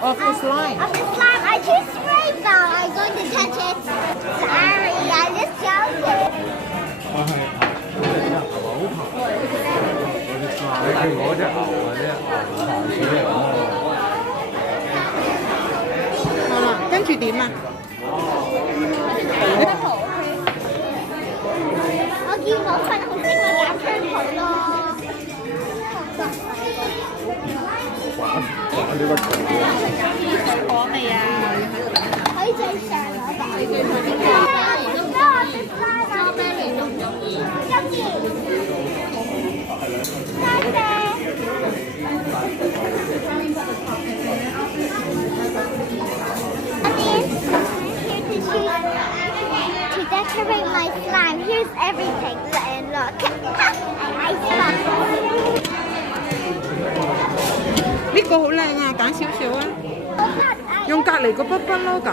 Of the slime. Of the slime. I too sprayed now. I'm going to touch it. Sorry, I just joking. 我係牛扒，你叫我隻牛啊，啲牛扒水嚟啦。好啦，跟住點啊？我見我份紅色咪揀香佢咯。水果味啊！佢最上嗰個。你最上邊個？中意。中意。多謝。To decorate my slime, here's everything. And look, I slime. 呢個好靚啊，揀少少啊！用隔離個筆筆咯咁。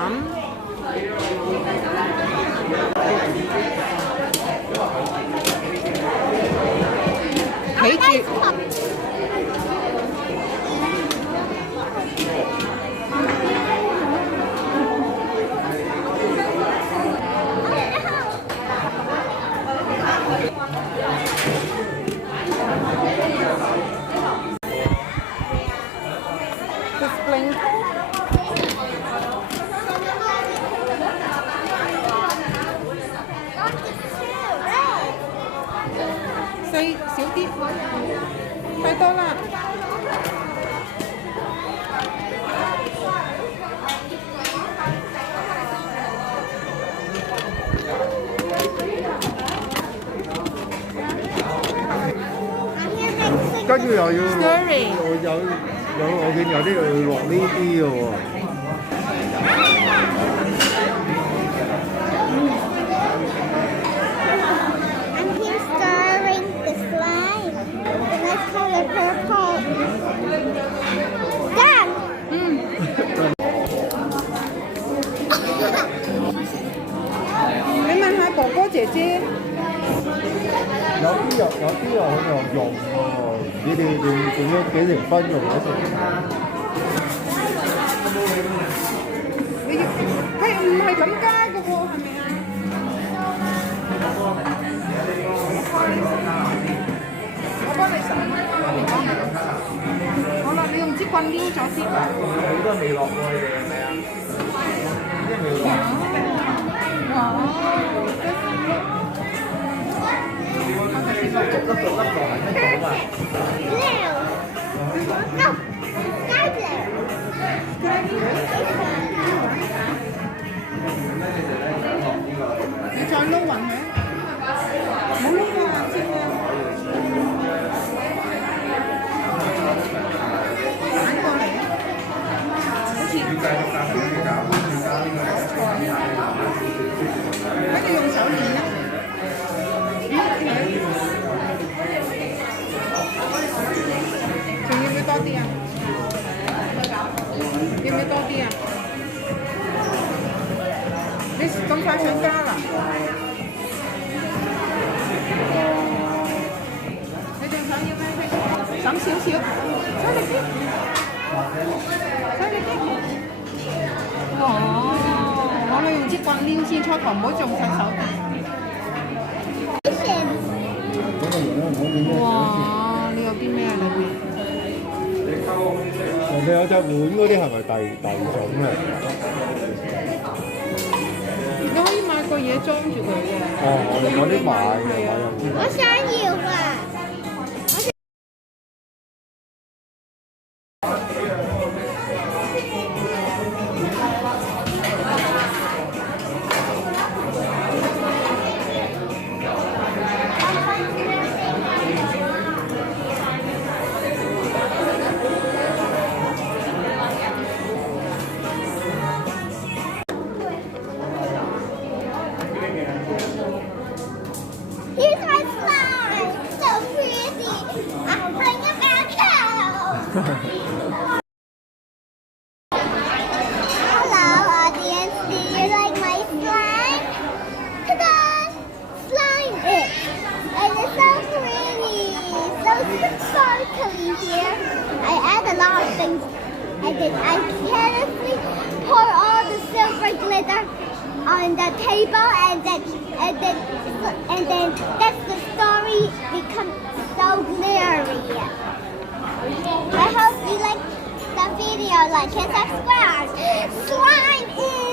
睇住。細少啲，太多啦。跟住又要我見有啲要落呢啲嘅喎。你問下哥哥姐姐。有啲又好有用喎，你哋點樣幾成分用嗰時？你要佢唔係咁加嘅喎，係咪啊？我幫你手，好啦，你用支棍撩咗先。好多未落過嘅係咪啊？啲未落。哇！逐粒係咩種啊？你再撈勻佢，冇撈過眼睛啊！反過嚟啊！好似跟住用手練啊！仲要唔要多啲啊？要唔要多啲啊？你咁快想加啦？你仲想要咩？揼少少，犀利啲，犀利啲。哇！我哋用支棍撩先，初頭唔好用細手嘅。哇！你有啲咩啊？裏邊？人哋有隻碗嗰啲係咪第二種嚟？你可以買個嘢裝住佢嘅。哦，我啲買嘅，我想要啊！Here's my slime! So pretty! I'm bringing it back home! Hello, audience. Do you like my slime? Ta-da! Slime it! And it's so pretty! So sparkly here. I add a lot of things And then I carelessly pour all the silver glitter on the table, and then that's the story becomes so glittery. I hope you like the video. Like and subscribe. Slime in.